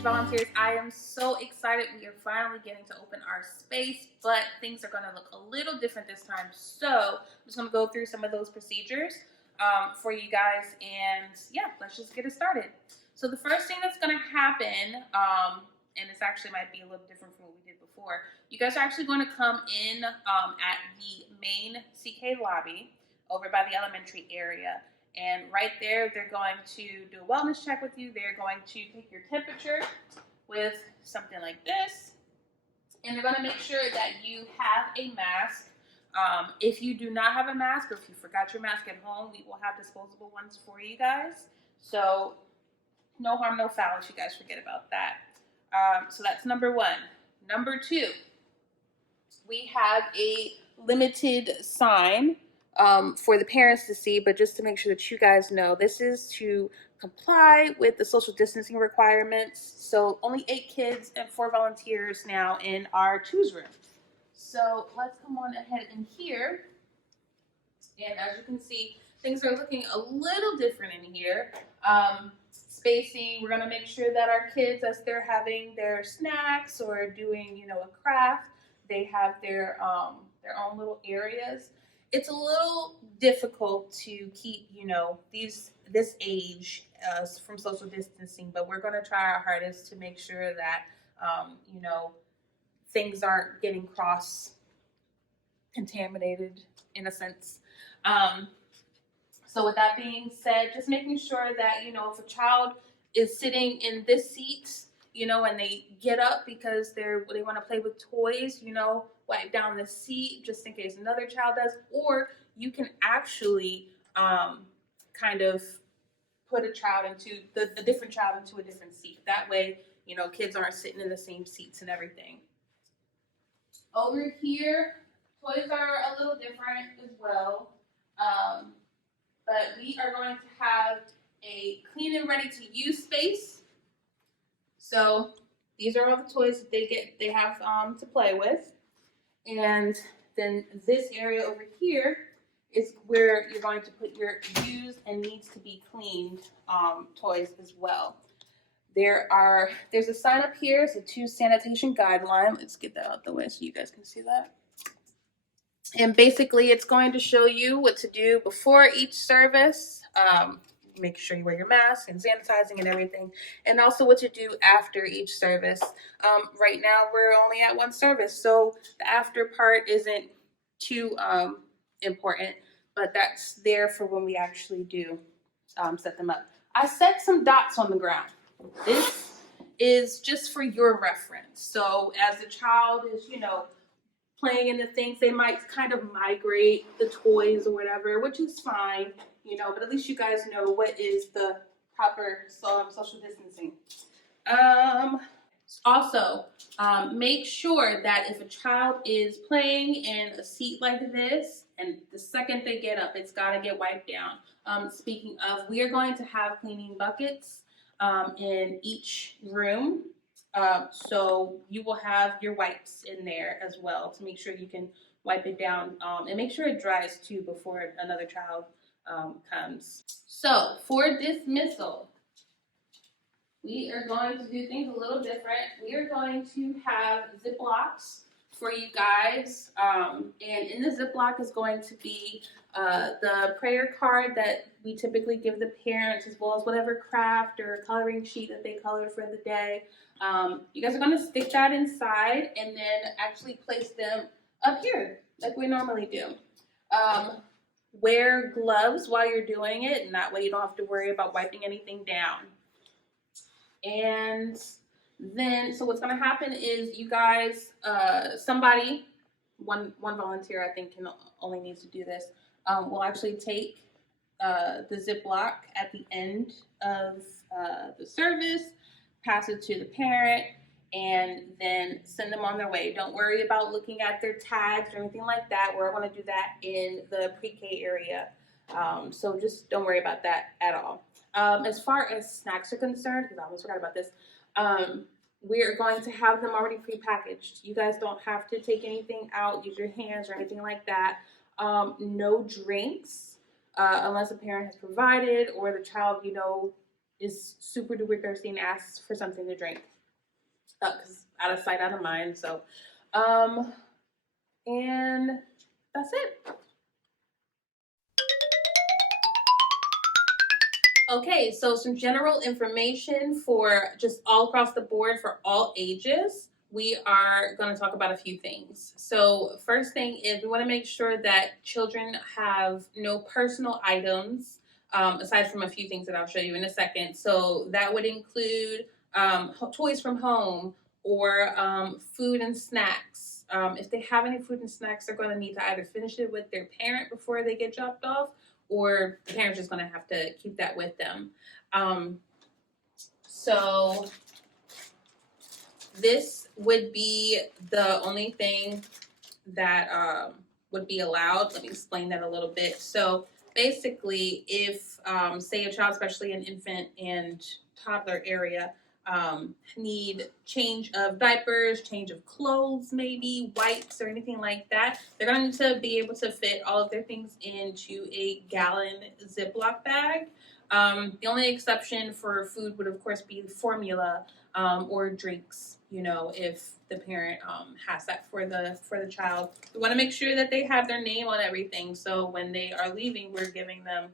Beach Volunteers. I am so excited. We are finally getting to open our space, but things are going to look a little different this time. So I'm just going to go through some of those procedures for you guys, and yeah, let's just get it started. So the first thing that's going to happen, and this actually might be a little different from what we did before, you guys are actually going to come in at the main CK lobby over by the elementary area. And right there, they're going to do a wellness check with you. They're going to take your temperature with something like this. And they're going to make sure that you have a mask. If you do not have a mask, or if you forgot your mask at home, we will have disposable ones for you guys. So no harm, no foul if you guys forget about that. So that's number one. Number two, we have a limited sign for the parents to see, but just to make sure that you guys know, this is to comply with the social distancing requirements. So only 8 kids and 4 volunteers now in our choose room. So let's come on ahead in here. And as you can see, things are looking a little different in here. Spacing, we're gonna make sure that our kids, as they're having their snacks or doing, a craft, they have their own little areas. It's a little difficult to keep, this age from social distancing, but we're going to try our hardest to make sure that, things aren't getting cross-contaminated in a sense. So with that being said, just making sure that, if a child is sitting in this seat, and they get up because they want to play with toys, wipe down the seat just in case another child does, or you can actually kind of put a different child into a different seat. That way, kids aren't sitting in the same seats and everything. Over here, toys are a little different as well, but we are going to have a clean and ready to use space. So these are all the toys that they have to play with. And then this area over here is where you're going to put your used and needs to be cleaned toys as well. There's a sign up here. It's a 2 sanitation guideline. Let's get that out the way so you guys can see that. And basically it's going to show you what to do before each service. Make sure you wear your mask and sanitizing and everything, and also what to do after each service. Right now we're only at 1 service, so the after part isn't too important, but that's there for when we actually do set them up. I set some dots on the ground. This is just for your reference. So as the child is, playing in the things, they might kind of migrate the toys or whatever, which is fine, but at least you guys know what is the proper social distancing. Also, make sure that if a child is playing in a seat like this, and the second they get up, it's got to get wiped down. Speaking of, we are going to have cleaning buckets in each room. So you will have your wipes in there as well to make sure you can wipe it down, and make sure it dries too before another child comes. So for dismissal, we are going to do things a little different. We are going to have Ziplocs for you guys, and in the Ziploc is going to be the prayer card that we typically give the parents, as well as whatever craft or coloring sheet that they colored for the day. You guys are going to stick that inside and then actually place them up here like we normally do. Wear gloves while you're doing it, and that way you don't have to worry about wiping anything down. And then, so what's going to happen is you guys, one volunteer I think only needs to do this, will actually take the Ziploc at the end of the service, pass it to the parent, and then send them on their way. Don't worry about looking at their tags or anything like that. We're going to do that in the pre-K area. So just don't worry about that at all. As far as snacks are concerned, because I almost forgot about this, we are going to have them already pre-packaged. You guys don't have to take anything out, use your hands or anything like that. No drinks unless a parent has provided or the child, is super duper thirsty and asks for something to drink. 'cause out of sight, out of mind. So, and that's it. Okay, so some general information for just all across the board for all ages. We are going to talk about a few things. So, first thing is we want to make sure that children have no personal items, aside from a few things that I'll show you in a second. So, that would include toys from home or food and snacks. If they have any food and snacks, they're going to need to either finish it with their parent before they get dropped off, or the parents just going to have to keep that with them. So this would be the only thing that would be allowed. Let me explain that a little bit. So basically, if say a child, especially an infant and toddler area, need change of diapers, change of clothes, maybe wipes or anything like that, they're going to be able to fit all of their things into a gallon Ziploc bag. The only exception for food would, of course, be formula or drinks. You know, if the parent has that for the child, we want to make sure that they have their name on everything. So when they are leaving, we're giving them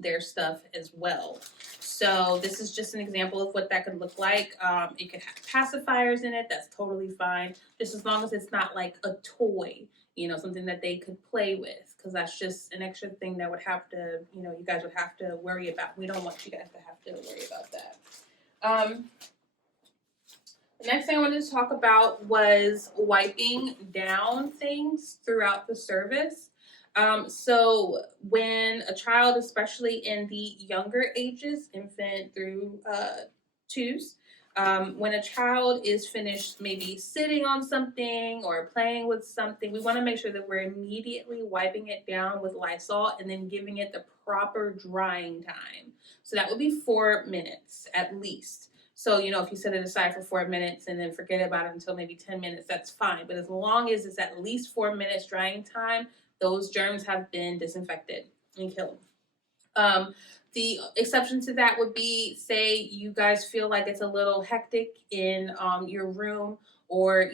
their stuff as well. So this is just an example of what that could look like. It could have pacifiers in it. That's totally fine, just as long as it's not like a toy, you know, something that they could play with, because that's just an extra thing that would have to, you know, you guys would have to worry about. We don't want you guys to have to worry about that. The next thing I wanted to talk about was wiping down things throughout the service. So when a child, especially in the younger ages, infant through twos, when a child is finished maybe sitting on something or playing with something, we want to make sure that we're immediately wiping it down with Lysol and then giving it the proper drying time. So that would be 4 minutes at least. So, you know, if you set it aside for 4 minutes and then forget about it until maybe 10 minutes, that's fine. But as long as it's at least 4 minutes drying time, those germs have been disinfected and killed. The exception to that would be, say you guys feel like it's a little hectic in your room, or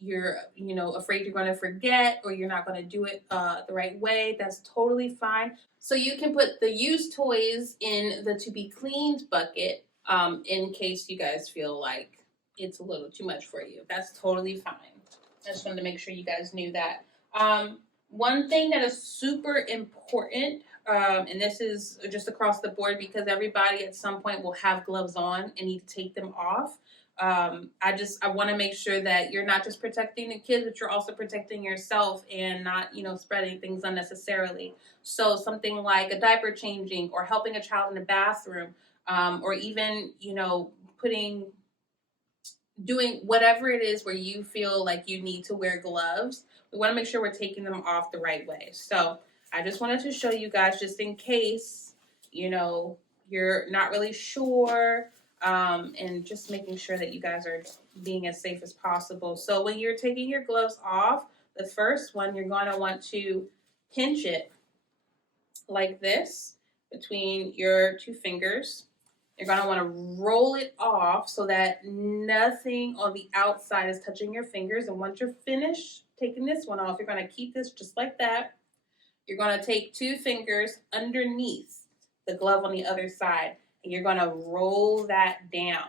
you're you know, afraid you're going to forget, or you're not going to do it the right way. That's totally fine. So you can put the used toys in the to be cleaned bucket in case you guys feel like it's a little too much for you. That's totally fine. I just wanted to make sure you guys knew that. One thing that is super important, and this is just across the board because everybody at some point will have gloves on and need to take them off. I want to make sure that you're not just protecting the kids, but you're also protecting yourself and not, you know, spreading things unnecessarily. So something like a diaper changing or helping a child in the bathroom, or even, you know, doing whatever it is where you feel like you need to wear gloves, we want to make sure we're taking them off the right way. So I just wanted to show you guys, just in case, you know, you're not really sure, and just making sure that you guys are being as safe as possible. So when you're taking your gloves off, the first one, you're going to want to pinch it like this between your two fingers. You're going to want to roll it off so that nothing on the outside is touching your fingers. And once you're finished taking this one off, you're going to keep this just like that. You're going to take 2 fingers underneath the glove on the other side, and you're going to roll that down.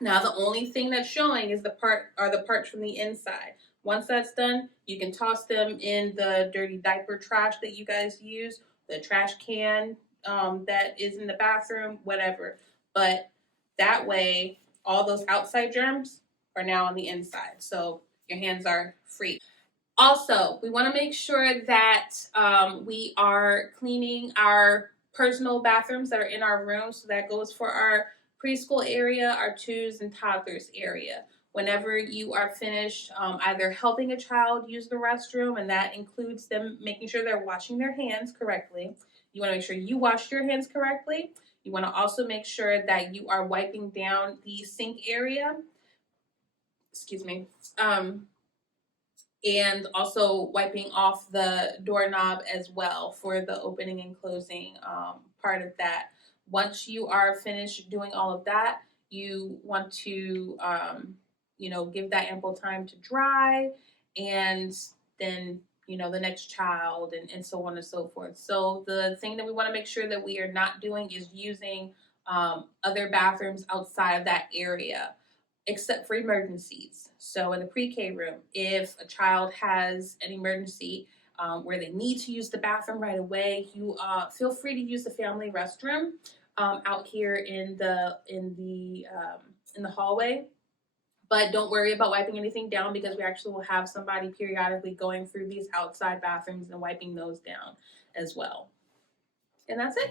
Now, the only thing that's showing is the parts from the inside. Once that's done, you can toss them in the dirty diaper trash that you guys use, the trash can that is in the bathroom, whatever. But that way, all those outside germs are now on the inside. So your hands are free. Also, we want to make sure that we are cleaning our personal bathrooms that are in our rooms. So that goes for our preschool area, our twos and toddlers area. Whenever you are finished either helping a child use the restroom, and that includes them making sure they're washing their hands correctly, you want to make sure you wash your hands correctly. You want to also make sure that you are wiping down the sink area. Excuse me. And also wiping off the doorknob as well for the opening and closing part of that. Once you are finished doing all of that, you want to, give that ample time to dry, and then, the next child, and so on and so forth. So the thing that we want to make sure that we are not doing is using other bathrooms outside of that area, except for emergencies. So in the pre-K room, if a child has an emergency where they need to use the bathroom right away, you feel free to use the family restroom out here in the hallway. But don't worry about wiping anything down, because we actually will have somebody periodically going through these outside bathrooms and wiping those down as well. And that's it.